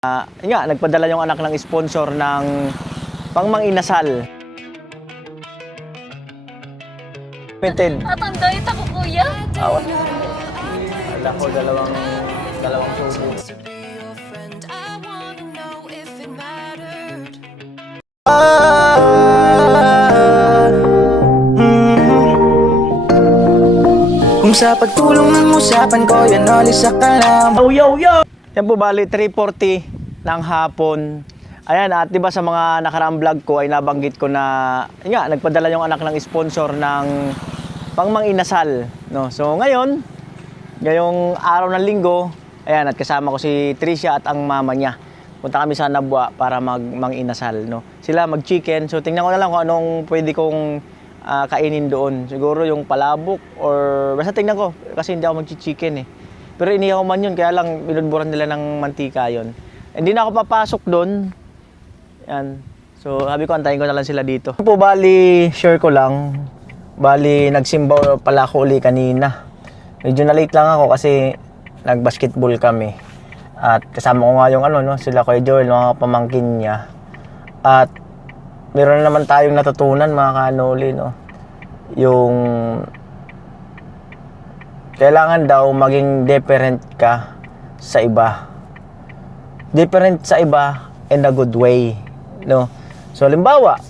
Nagpadala yung anak ng sponsor ng pangmanginasal. Limited. Tatandait ako, kuya. Wala ko dalawang subo. Kung sa pagtulong ng usapan ko, yan ulit sa kalam. Yo! Yan po bali, 3:40 ng hapon. Ayan, at diba sa mga nakaraang vlog ko ay nabanggit ko na nagpadala yung anak ng sponsor ng pangmanginasal, no? So ngayong araw ng linggo, ayan, at kasama ko si Tricia at ang mama niya. Punta kami sa Nabwa para manginasal, no? Sila mag-chicken. So tingnan ko na lang kung anong pwede kong kainin doon. Siguro yung palabok or basta tingnan ko kasi hindi ako mag-chicken eh. Pero inihaw man yun, kaya lang binudburan nila ng mantika yon. Hindi na ako papasok doon. Yan. So sabi ko, antayin ko na lang sila dito. Po bali, share ko lang. Bali, nagsimba pala ako uli kanina. Medyo na late lang ako kasi nag-basketball kami. At kasama ko nga yung sila Kuya Joel, mga pamangkin niya. At meron na naman tayong natutunan mga kanoli, no? Yung kailangan daw maging different ka sa iba. Different sa iba in a good way, no? So, halimbawa,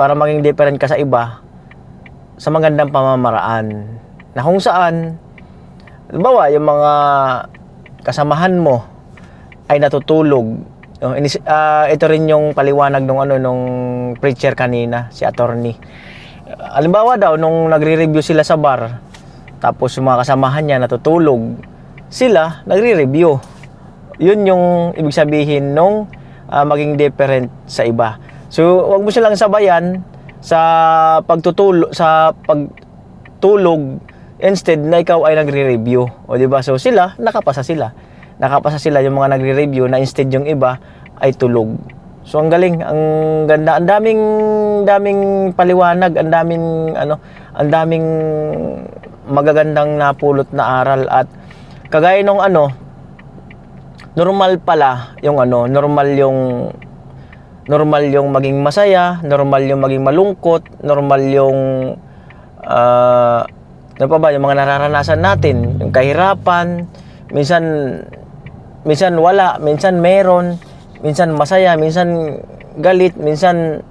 para maging different ka sa iba, sa magandang pamamaraan, na kung saan, halimbawa, yung mga kasamahan mo ay natutulog. No? Ito rin yung paliwanag nung preacher kanina, si attorney. Halimbawa daw, nung nagre-review sila sa bar, tapos yung mga kasamahan niya natutulog, sila nagre-review. Yun yung ibig sabihin nung maging different sa iba. So, wag mo silang sabayan sa pagtulog, instead na ikaw ay nagre-review. O diba? So, nakapasa sila yung mga nagre-review na instead yung iba ay tulog. So, ang galing, ang ganda, ang daming paliwanag, ang daming magagandang napulot na aral. At kagaya nung normal pala yung normal yung maging masaya, normal yung maging malungkot, normal yung yung mga nararanasan natin, yung kahirapan, minsan wala, minsan meron, minsan masaya, minsan galit, minsan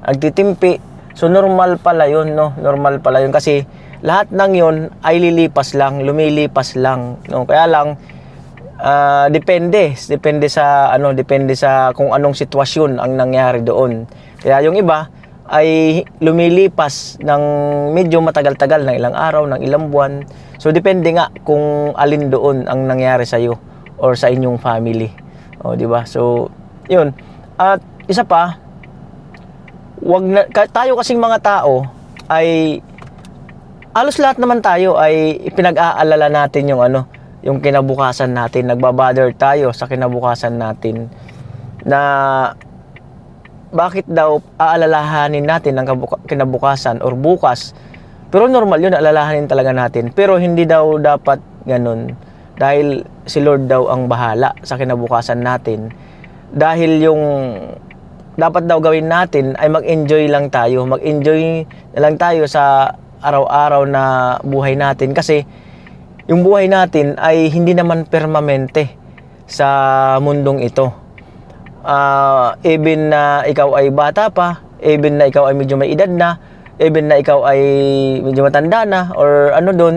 agtitimpi. So normal pala yun, no? Normal pala yun kasi lahat ng yun ay lumilipas lang, no? Kaya lang depende sa kung anong sitwasyon ang nangyari doon. Kaya yung iba ay lumilipas ng medyo matagal-tagal, ng ilang araw, ng ilang buwan. So depende nga kung alin doon ang nangyari sa iyo or sa inyong family. O di ba? So yun. At isa pa, tayo kasing mga tao ay halos lahat naman tayo ay pinag-aalala natin yung kinabukasan natin. Nagbabother tayo sa kinabukasan natin na bakit daw aalalahanin natin ang kinabukasan or bukas. Pero normal yun, aalalahanin talaga natin. Pero hindi daw dapat ganun. Dahil si Lord daw ang bahala sa kinabukasan natin. Dahil yung dapat daw gawin natin ay mag-enjoy lang tayo. Mag-enjoy na lang tayo sa araw-araw na buhay natin. Kasi yung buhay natin ay hindi naman permanente sa mundong ito. Even na ikaw ay bata pa, even na ikaw ay medyo may edad na, even na ikaw ay medyo matanda na, or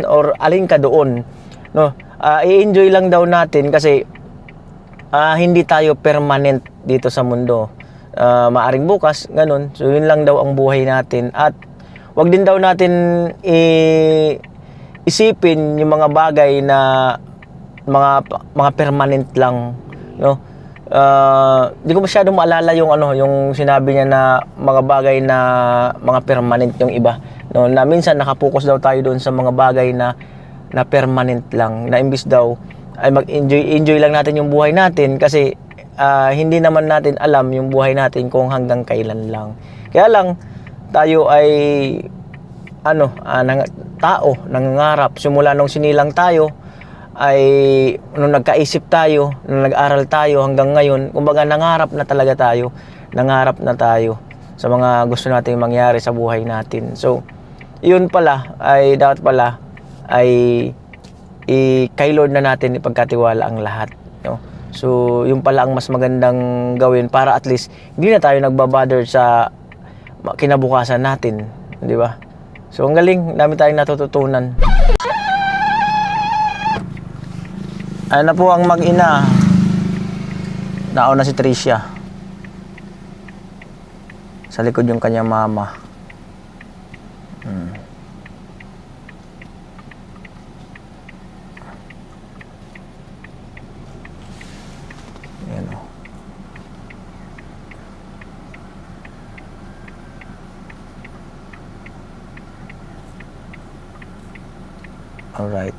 or alin ka doon, no? I-enjoy lang daw natin kasi hindi tayo permanent dito sa mundo. Maaring bukas, ganun. So yun lang daw ang buhay natin. At wag din daw natin isipin yung mga bagay na mga permanent lang, no? Di ko masyadong maalala yung sinabi niya na mga bagay na mga permanent yung iba, no? Na minsan nakapokus daw tayo doon sa mga bagay na permanent lang, na imbis daw ay mag-enjoy lang natin yung buhay natin kasi hindi naman natin alam yung buhay natin kung hanggang kailan lang. Kaya lang tayo ay tao, nangangarap simula nung sinilang tayo ay nung nagkaisip tayo, nung nag-aral tayo hanggang ngayon, kumbaga nangarap na talaga tayo. Nangarap na tayo sa mga gusto nating mangyari sa buhay natin. So, yun pala ay dapat pala ay kay Lord na natin ipagkatiwala ang lahat, no? So, yun pala ang mas magandang gawin para at least hindi na tayo nagbabother sa kinabukasan natin, di ba? So, ang galing, dami tayong natututunan. Ano na po ang mag-ina? Nauna si Tricia. Sa likod yung kanyang mama. Ayan o. Alright.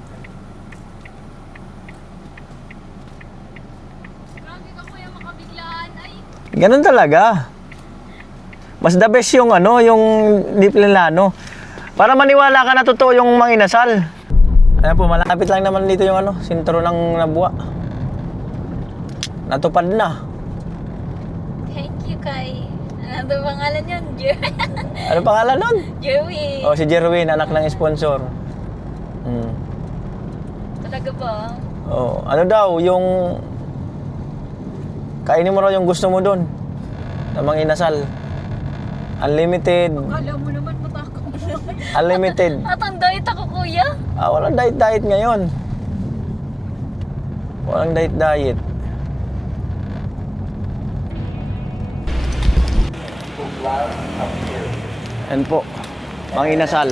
Grabe ka kuya, makabiglaan ay. Ganun talaga. Mas the best yung ano, yung di planlano. Para maniwala ka na totoo yung mga inasal. Ayan po, malapit lang naman dito yung ano, sintro ng nabuwa. Natupad na. Thank you kay. Ano ba pangalan yun? Ano pangalan nun? Jerwin. Oh, si Jerwin, anak ng sponsor. Talaga ba? Oh, ano daw, yung kainin mo raw yung gusto mo doon. Na mga inasal. Unlimited. Kala mo naman matako mo naman. Unlimited. Atang diet ako kuya. Walang diet ngayon. Walang diet. Yan po. Mga inasal.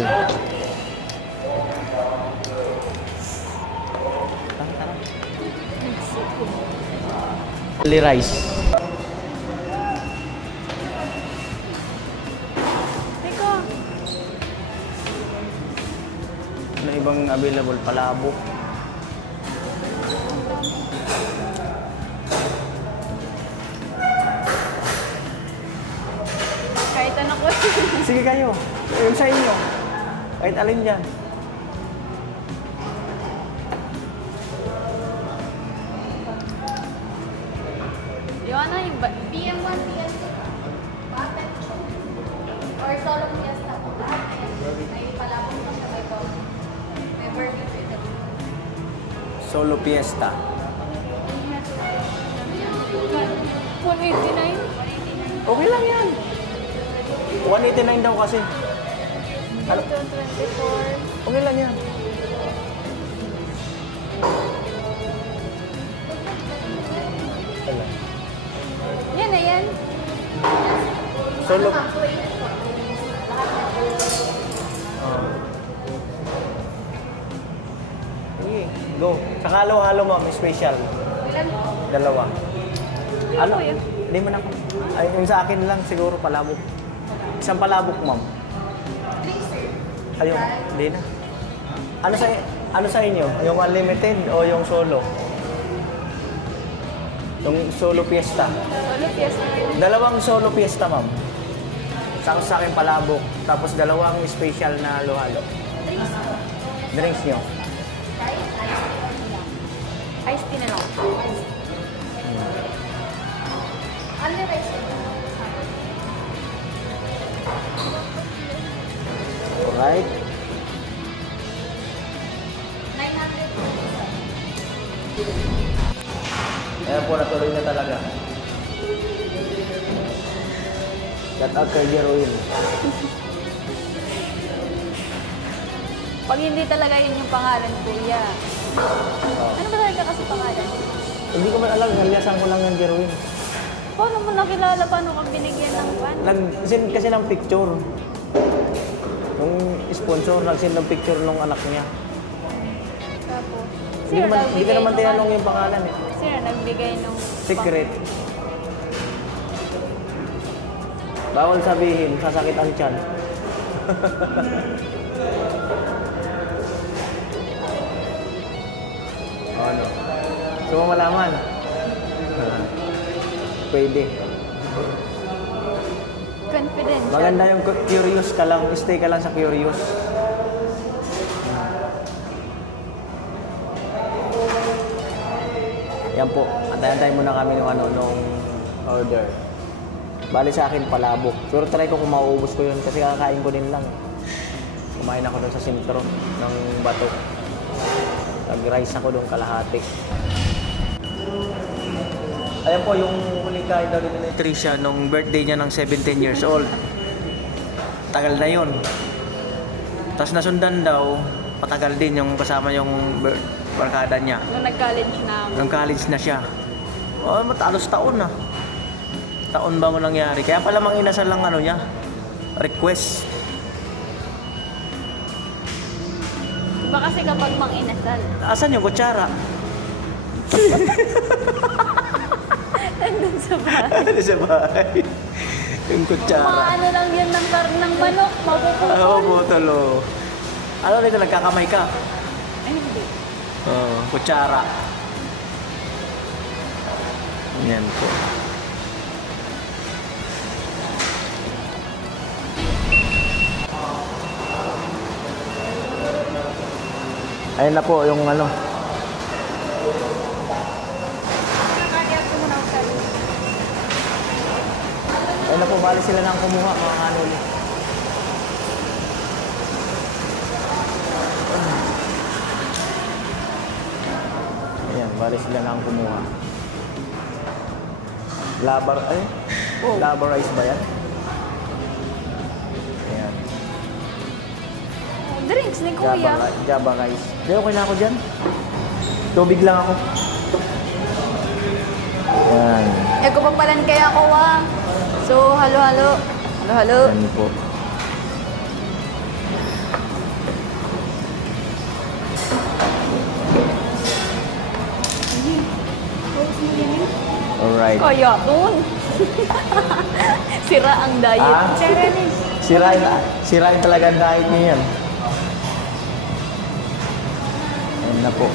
Chili rice. Teka. Ano ibang available? Palabok. Kahit ano ko. Sige kayo. Yung sa inyo. Kahit alin dyan. Yung ano yung PM1, PM2. Or solo fiesta po. May palabong pa siya, may ball. May burger with it. Solo fiesta. 189? Okay lang yan. 189 daw kasi. Ano? 24. Okay lang yan. Yan na yan. Solo. Sige, go. Saka halo-halo ma'am, special. Ilan po? Dalawa. Ano? po yun? Hindi mo na. Ay, yung sa akin lang siguro palabok. Isang palabok ma'am. Ayun, hindi na. Ano sa inyo? Yung unlimited o yung solo? Yung solo fiesta. Solo fiesta. Dalawang solo fiesta, ma'am. Sa akin palabok. Tapos dalawang special na halo-halo. Drinks nyo. Iced tea na lang. Only rice. Alright. 900. Ayan po, natuloy na talaga. Shout out kay Jeroen. Pag hindi talaga yun yung pangalan, kuya. Ano ba talaga kasi pangalan? Hindi ko man alam, naliasan ko lang ng Jeroen. Paano mo nakilala? Paano ka binigyan ng pan? Nag-send kasi ng picture. Yung sponsor, nag-send ng picture ng anak niya. Tapos, Hindi ka naman tinanong yung pangalan eh. Sino nagbigay nung... Secret. Bawal sabihin, sasakit ang tiyan. Ano? Gusto mo malaman? Pwede. Confidential. Maganda yung curious ka lang, stay ka lang sa curious. Yan po, antay-antay muna kami nung order. Bali sa akin, palabok. Pero try ko kung mauubos ko yun kasi kakain ko din lang. Kumain ako doon sa sentro ng Bato. Nag-rice ako doon kalahati. Ayan po, yung huling kain daw din ni Tricia nung birthday niya ng 17 years old. Tagal na yun. Tapos nasundan daw, patagal din yung kasama yung barkada niya. Nung nag-college na ako. Nung college na siya. Oh, matalos taon na. Taon ba mo nangyari? Kaya pala mang inasal lang ano niya. Request. Iba kasi kapag mang inasal. Asan yung kutsara? Nandun sa bahay. Ano sa bahay? Yung Mga kutsara. ano lang yun ng karne ng manok, mapuputol. Oo, botolo. Ano dito, nagkakamay ka? Ay, hindi. Kutsara. Yan po. Ayun na po yung ano. Ayun na po, bali sila nang kumuha mga kanuli. Ayan, bali sila nang kumuha. Labar, Labar rice ba yan? Ayan. Drinks ni Kuya. Java rice. Hindi, okay na ako dyan. Tubig lang ako. Ayan. Nagkupagpalan kaya ako So, halo-halo. Halo-halo. Ayan po. Alright. Kaya dun. Sira ang diet. Ah? Sirain talaga ang diet niya yan. Ayan na po.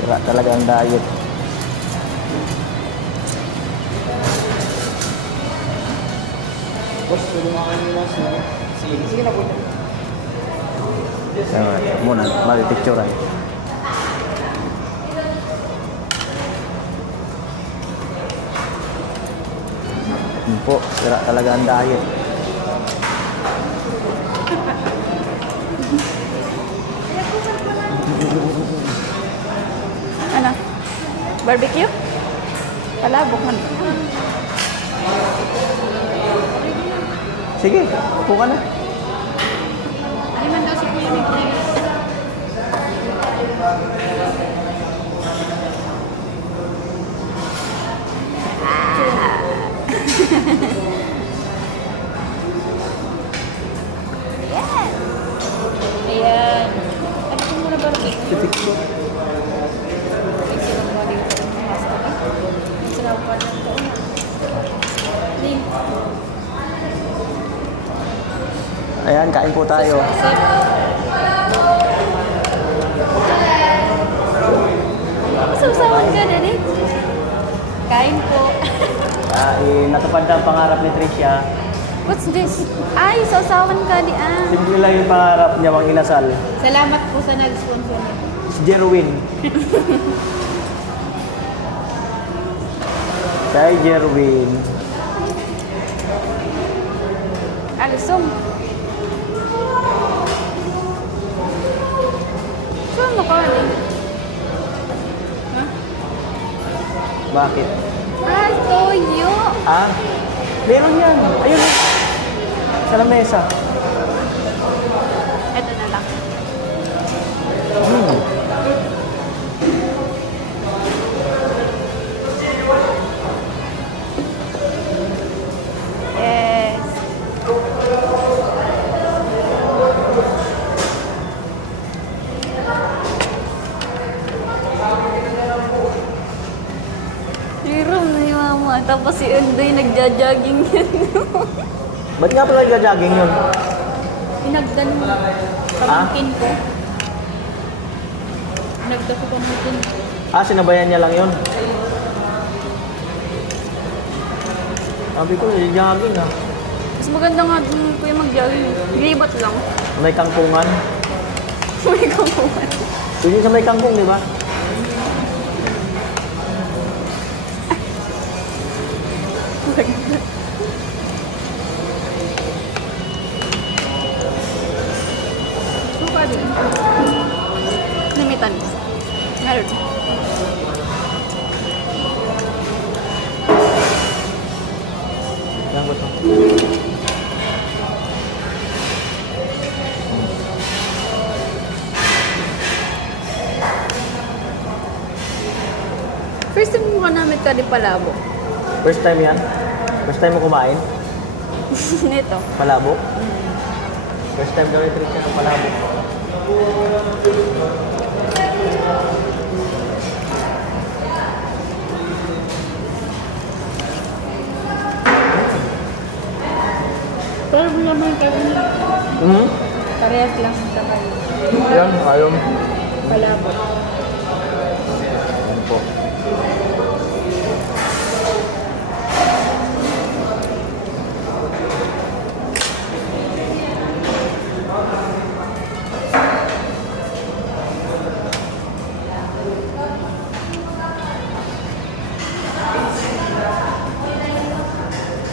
Sira talaga ang diet. Boss, pwede mo kayo nila sa... Sige na po. Ayan, muna, mag-picturean. Yun po, sira talaga ang diet. Ano? Barbecue? Palabok man. Sige, upo ka na. Hindi man daw si Kuya Nick. Yes! Ayan. Ano ko muna barbecue? Ay, sirap mo din sa mga sabi. Sirap pa lang ito. Lim. Ayan, kain po tayo. Susawan ka na rin. Kain po. Natupad na ang pangarap ni Tricia. What's this? Ay, sausawan ka di ah. Simple lang yung pangarap niya mang inasal. Salamat po sa nag-sponsor nito. Si Jerwin. Kay Jerwin. Alisong. Saan mo ka rin? Ha? Bakit? Ah, toyo. Ah? Meron yan. Ayun. Sa lamesa. Ito na lang. Hmm. Yes. Hiram na yung mama. Tapos si Undoy nagja-jogging yan. Ba't nga pala nagja-jogging yun? Pinagdan mo. Pamangkin ko. Pinagdan ko pamangkin ko. Sinabayan niya lang yun. Sabi ko, jogging ah. Mas maganda nga dun kuya mag-jogging. Libat lang. May kangkungan. May kamuhan. Yun yung sa may kangkong, di ba? Suka din. Namitan. Meron. Yan ko to. First time mo ka namin ka di palabo. First time yan? First time mo kumain? Nito. Palabok? First time daw yung siya ng palabok. Pero naman kami. Hmm? Parehas lang sa kayo. Yan, ayaw. Palabo. Yan po.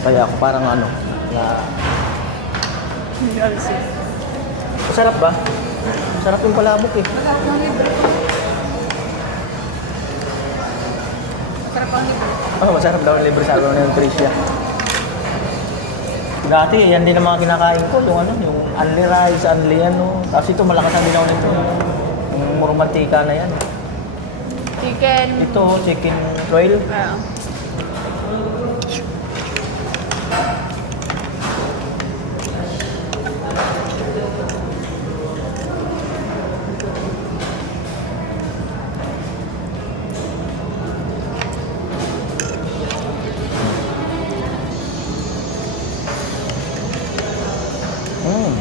Kaya ako parang ano, na Also. masarap ba? Masarap yung palabok eh. Sarap ang libre. Oh, masarap daw ang libre sabi ng Tricia. Dati, yan din ang mga kinakain ko. Yung ano, yung unli rice, unli ano. Tapos ito, malakas ang dinaw nito. Yung murong mantika na yan. Chicken. Ito, chicken 12. Mm.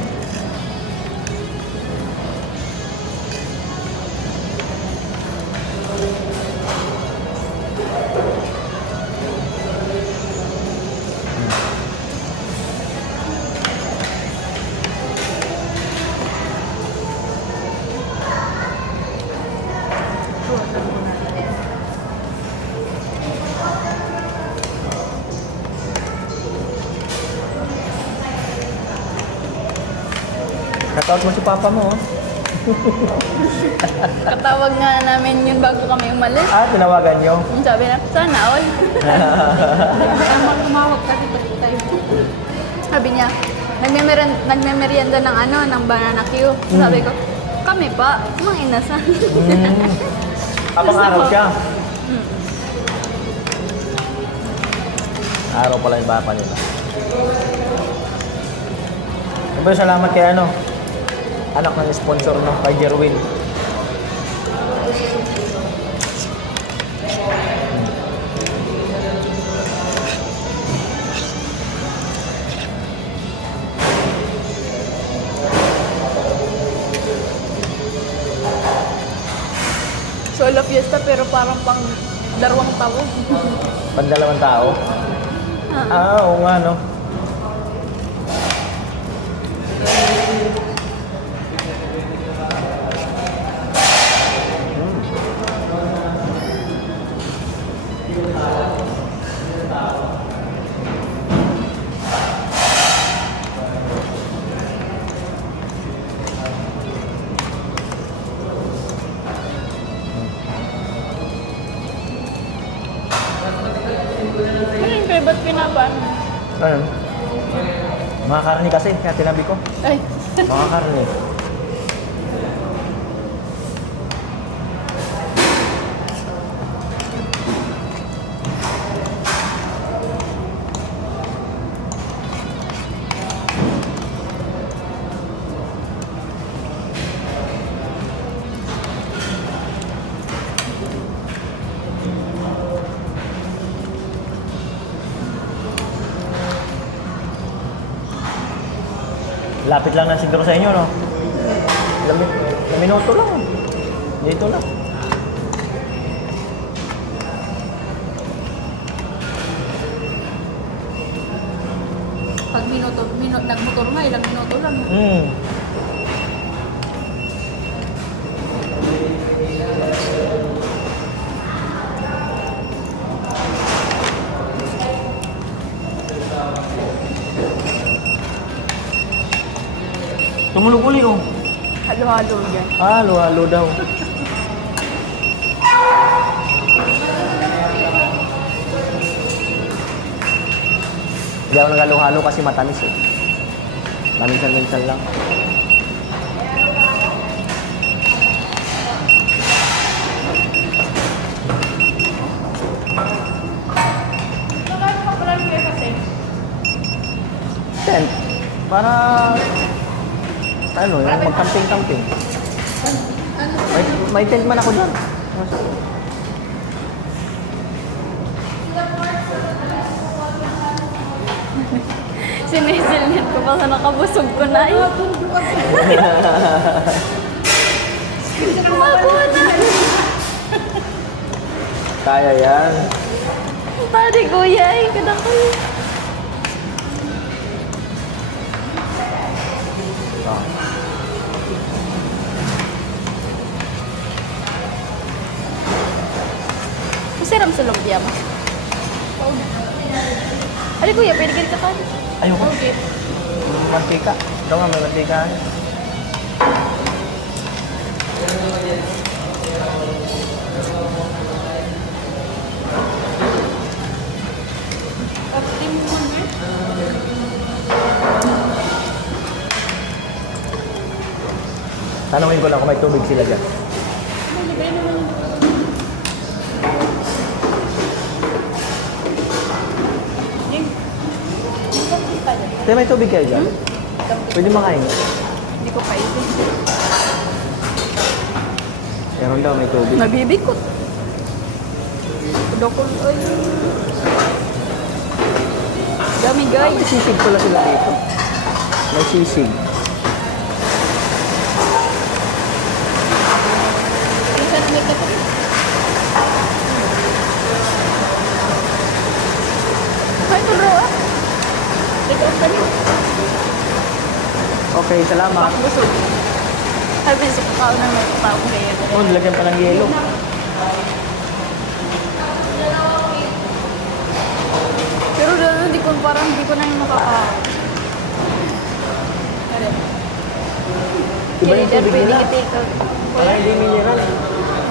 Katawag mo si papa mo, oh. Katawag nga namin yun bago kami umalis. Ah, tinawagan nyo? Sabi na, sana all. Tumawag kasi balik tayo. Sabi niya, nagmemerienda ng ano, ng banana Q. Sabi ko, kami pa, mga inasan. Abang araw siya. Araw pala yung papa nila. Siyempre, salamat kay ano, anak ng sponsor no, kay Jerwin. Solo fiesta pero parang pang dalawang tao. Pandalawang tao. Ah, oo nga no. Ano yung favorite pinapaan? Ano? Mga karne kasi, kaya tinabi ko. Ay, Mga karne. Lapit lang ng siguro sa inyo, no? Ilang minuto lang. Dito lang. pag nagmotor nga, ilang minuto lang. Tumulog uli oh. Halo-halo dyan. Halo-halo daw. Hindi ako nag-halo-halo kasi matamis eh. Minsan-minsan lang. Tent. Para ano, yung mag-camping-camping. May tent man ako doon. Sinisilnit ko pa sa nakabusog ko na yun. Kumakuha na. Kaya yan. Tadi kuya eh. Kada ko yun. Ah. Masiram sa lumpia mo. Ali kuya, pwede ka ka. Ayoko. Okay. Mantika. Ito nga, may mantika. Tanungin ko lang kung may tubig sila dyan. Tay, may tubig kayo dyan? Pwede makain. Hindi ko pa ito. Meron daw, may tubig. Nabibikot. Dokol. Ay. Dami guys. May sisig pala sila dito. May sisig. Ay, ito bro ah. Take off kami. Okay, salamat. Busog. Sabi sa kakao na may taong kaya. Oh, nilagyan pa ng yelo. Pero dalo, di ko parang di ko na yung makaka. Iba yung tubig Pwede nila. i-take out. Parang hindi mineral.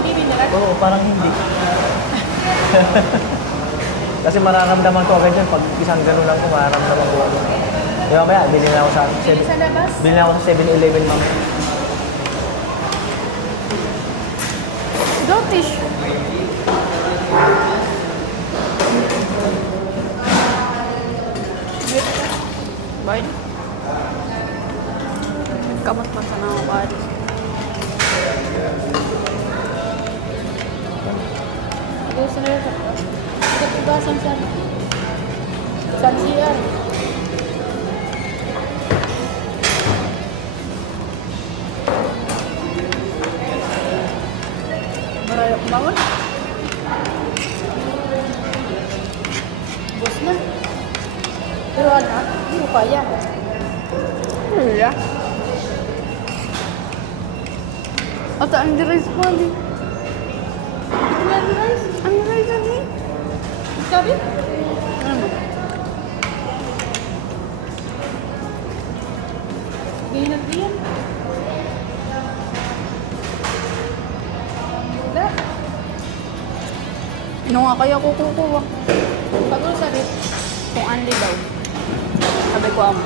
Hindi mineral? Oo, parang hindi. Kasi mararamdaman ko agad yun. Pag isang gano'n lang ko, mararamdaman ko agad. Di ba kaya, bilhin na ako sa Sa labas? bilhin na ako sa 7-Eleven, ma'am. Goldfish. Bye. Kamot pa sa nakapad. Gusto na rin ako. Ikot ibasan sa CR. Marayo kumawan. Bos na. Pero anak, hindi mo kaya. Iya. Ata ang rice mo ali. Ang rice? Ang rice ali. Sabi? Ano? Ginat diyan. Wala. Ano nga kaya kukuha? Sabi ko sabi, kung anli daw. Sabi ko amo.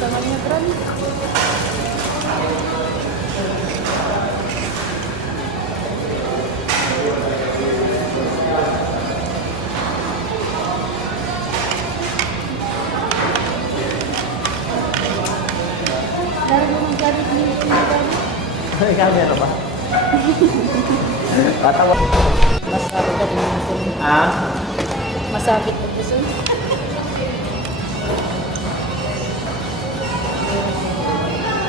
Sama niya tran. Dari mo nang gabi ni Ay, camera ba? Tatawa. Masakit ka din ito. Ah? Masakit ka ito.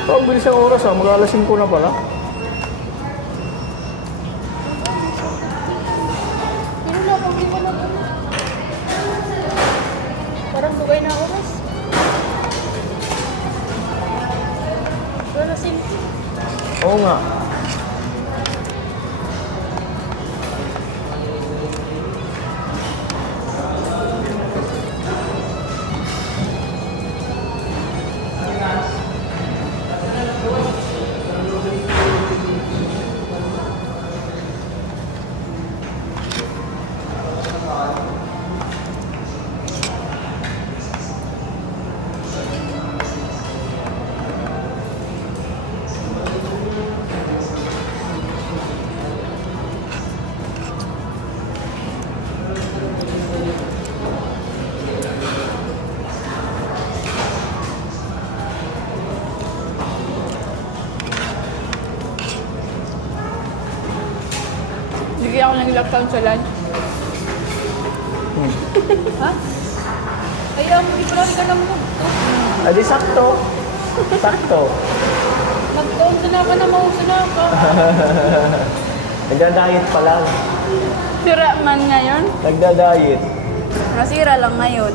Oh, ang bilis ang oras ah. Mag-alas 5 na pala. Pero na, kung di mo na ito. Parang bugay na oras. Wala sin. Oo nga. Hindi ako nag-lockdown sa lunch. Ha? Kaya mo, di pala ka naman magto. Adi sakto. Sakto. Magtoon na ka na, mauso na ako. Nagda-diet pa lang. Sira man ngayon. Nagda-diet. Nasira lang ngayon.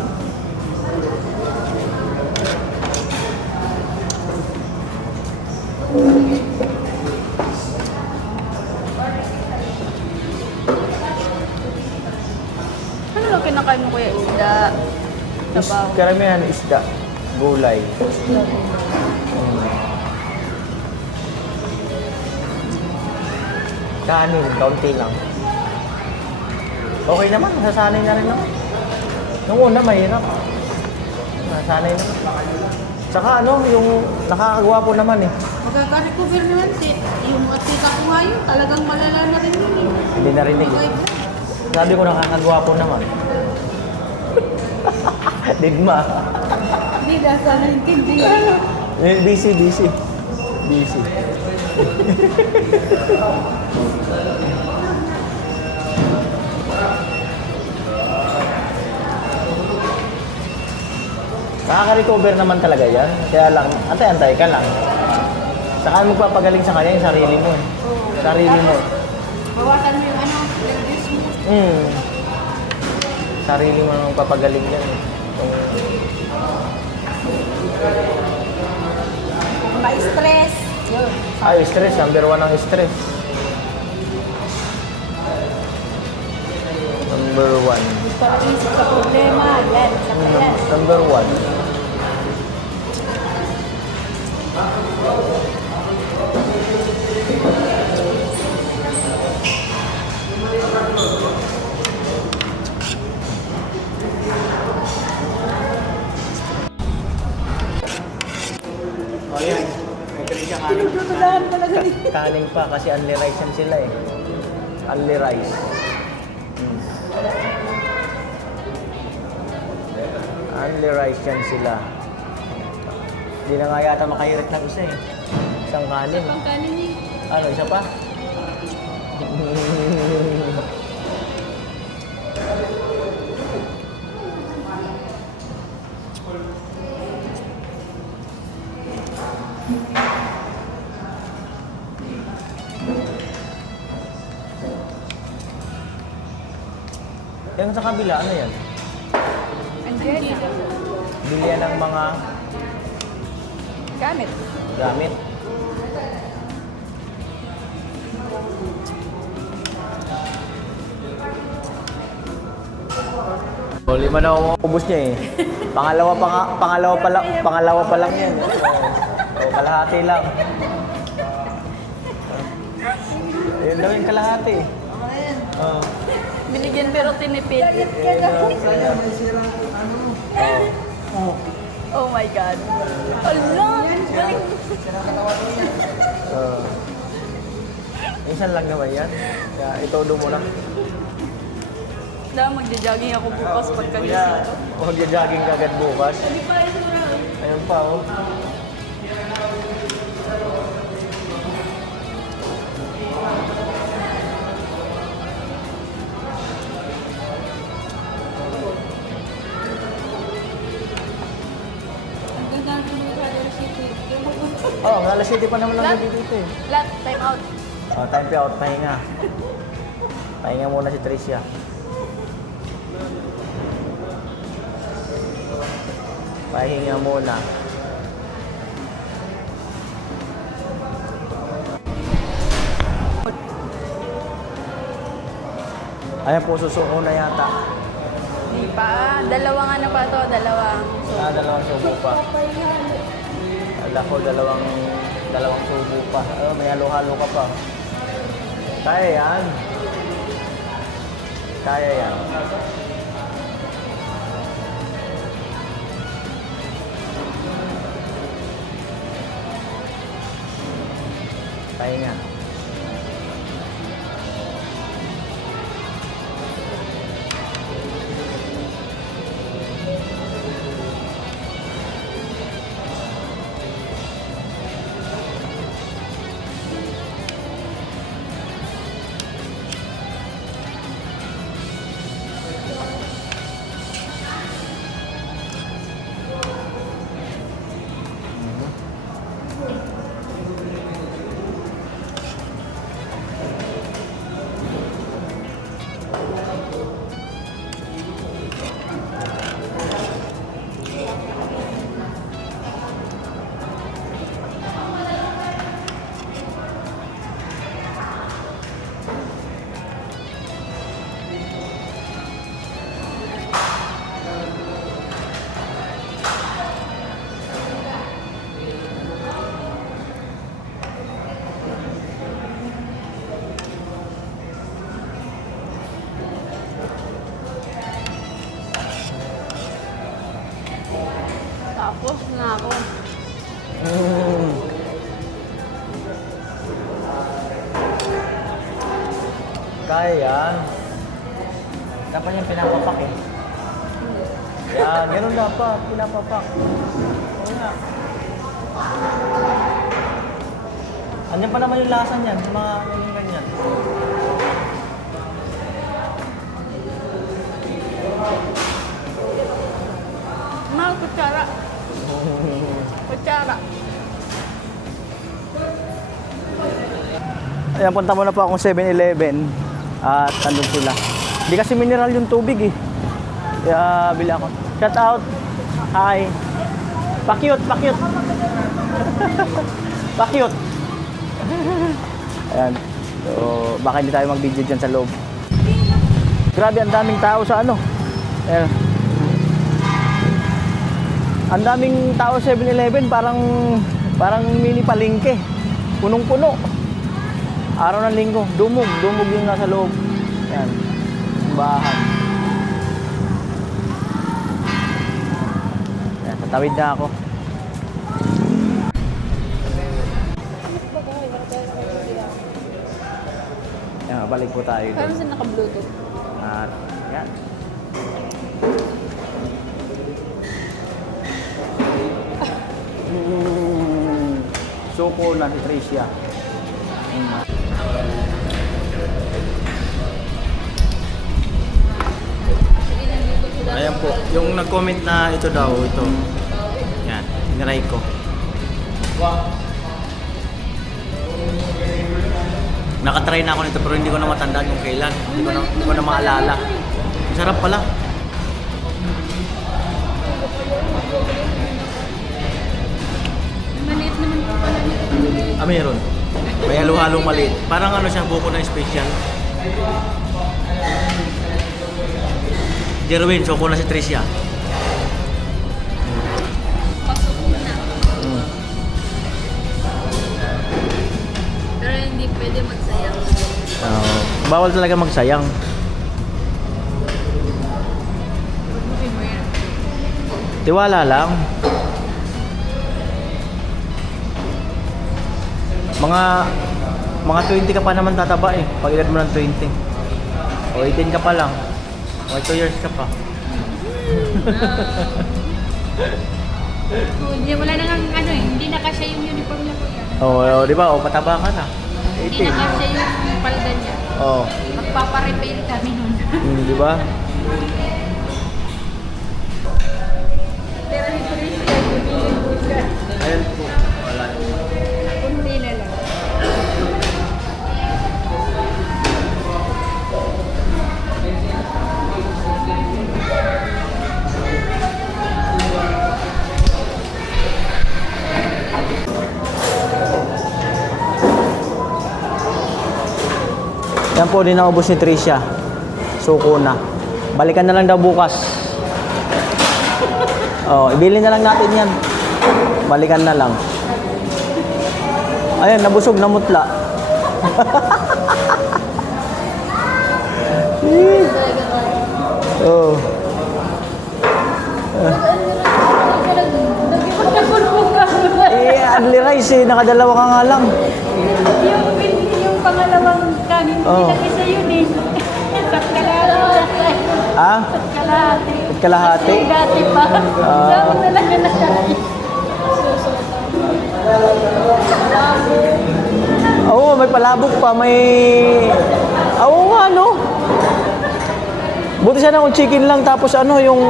Ano lang kinakain mo kuya? Isda, sabaw. Karamihan isda. Gulay. Kanin, kaunti lang. Okay naman, nasasanay na rin naman. Nung una, mahirap. Nasanay na. Tsaka ano, yung nakakagwapo naman eh. Magkaka-recover naman, yung tita ko nga yun, talagang malala na rin yun eh. Hindi narinig. Okay, Sabi ko nakakagwapo naman. Digma. hindi na sana intindi. Busy. Nakaka-recover naman talaga yan. Kaya lang, antay-antay ka lang. Saka magpapagaling sa kanya yung sarili mo eh. Sarili mo. Bawasan mo yung ano, lagdis mo. Sarili mo nang papagaling yan eh. Kung ma-stress, yun. Ay, stress. Number 1 ang stress. Number 1. Para isip sa problema, yan, sa yan. Number 1. Oh, yan. Tinutulahan talaga ni. Kanin pa kasi only rice yan sila eh. Only rice. Only rice yan sila. Hindi na nga yata makahirit ng isa eh. Isang kanin. Ang kanin niya. Ano, isa pa? Yan sa kabila, ano yan? Andiyan na. Bilihan ng mga Gamit. gamit. O, 5 na ubos niya eh. Pangalawa pa lang yan. O, kalahati lang. Ayun daw yung kalahati. Oh. Binigyan pero tinipid. Oh my God. Ala! Galing. Minsan lang naman yan. Kaya itodo mo lang. Dahil magja-jogging ako bukas pagkagising ko. Magja-jogging ka agad bukas. Ayun pa oh. Ang ganda ng Colorado City. Oh, alas 7 pa naman lang dito eh. Lat, time out. Oh, time out, pahinga. Pahinga muna si Tricia. Pahinga muna. Ayan po, susuko na yata. Di pa. Dalawang ano pa to, dalawang. Dalawang subo pa. Ala ko, dalawang subo pa. Oh, may halo-halo ka pa. Kaya yan. Kaya yan. Pahinga. Kaya yan. Dapat yung pinapapak eh. Yan, ganun dapat. Pinapapak. Oo nga. Andiyan pa naman yung lasa niyan. Yung mga yung ganyan. Mahal, kutsara. Kutsara. Ayan, punta muna po akong 7-Eleven. At nandun sila. Hindi kasi mineral yung tubig eh. Kaya bili ako. Shout out. Hi. Pakyut, pakyut. Pakyut. Ayan. So, baka hindi tayo mag-video dyan sa loob. Grabe, ang daming tao sa ano. Ayan. Ang daming tao sa 7-Eleven, parang mini palengke. Punong-puno. Araw ng linggo, dumog yung nasa loob. Ayan. Bahan. Ayan, tatawid na ako. Ayan, balik po tayo Parang doon. saan naka-bluetooth? At, yan. Suko na si Tricia. Ayan po, yung nag-comment na ito daw, ito. Yan, niray ko. Nakatry na ako nito pero hindi ko na matandaan kung kailan. Hindi ko na maalala. Sarap pala. Maliit naman po pala niya. Ah, meron. May halo-halong maliit. Parang ano siya, buko na special. Jerwin, soko na si Tricia. Pasok na. Pero hindi pwede magsayang. Bawal talaga magsayang. Bukin mo yan. Tiwala lang. Mga 20 ka pa naman tataba eh. Pag edad mo ng 20. O 18 ka pa lang. O 2 years ka pa. Hindi, wala na nga ano eh. Hindi na kasya yung uniform niya po yan. O, di ba? O, pataba ka na. Hindi na 18. kasya yung palda niya. O, Magpaparepair kami nun. di ba? Pero ito rin siya, bumili po siya. Ayun po. Wala. Kunti na lang. Yan po, din naubos ni Tricia. Suko na. Balikan na lang daw bukas. Oh, ibili na lang natin yan. Balikan na lang. Ayun, nabusog, namutla. Oh. Adli rice eh, nakadalawa ka nga lang. Yung pangalawang kanin, Oh. isa yun eh. Sa kalahati. Ha? Kalahati. Kalahati? Dati pa. Dapat na lang na siya. Oo, may palabok pa, may... Oo nga, no? Buti sana kung chicken lang, tapos ano, yung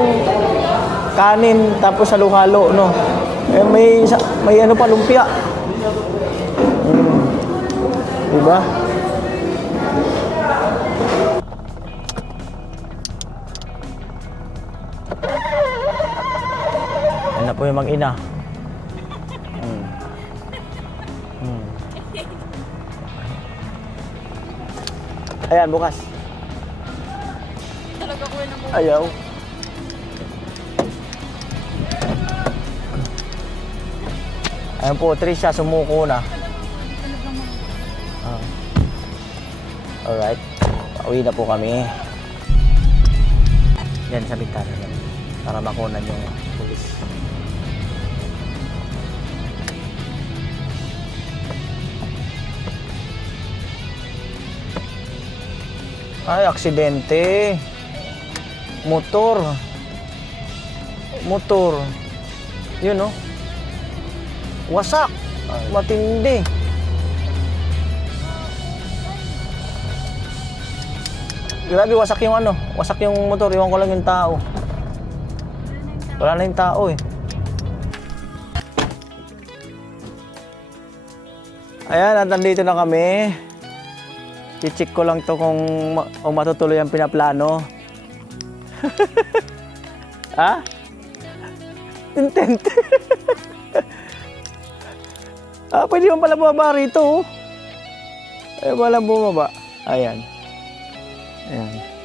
kanin, tapos halo-halo, no? Eh, may ano pa, lumpia. Diba? Yan na po yung mag-ina. Ayan, bukas. Talaga ko yun ang Ayaw. Ayan po, Tricia, sumuko na. Alright. Pauwi na po kami. Yan, sa bintana yan. Para makunan yung pulis. Ay, aksidente. Motor. Motor. Yun, oh. Wasak. Matindi. Grabe, wasak yung ano. Wasak yung motor. Iwan ko lang yung tao. Wala na yung tao, eh. Ayan, at nandito na kami. I-check ko lang to kung matutuloy ang pinaplano. Ha? Intent. Pwede mo pala bumaba rito. Ay, wala bumaba. Ayan. Ayan.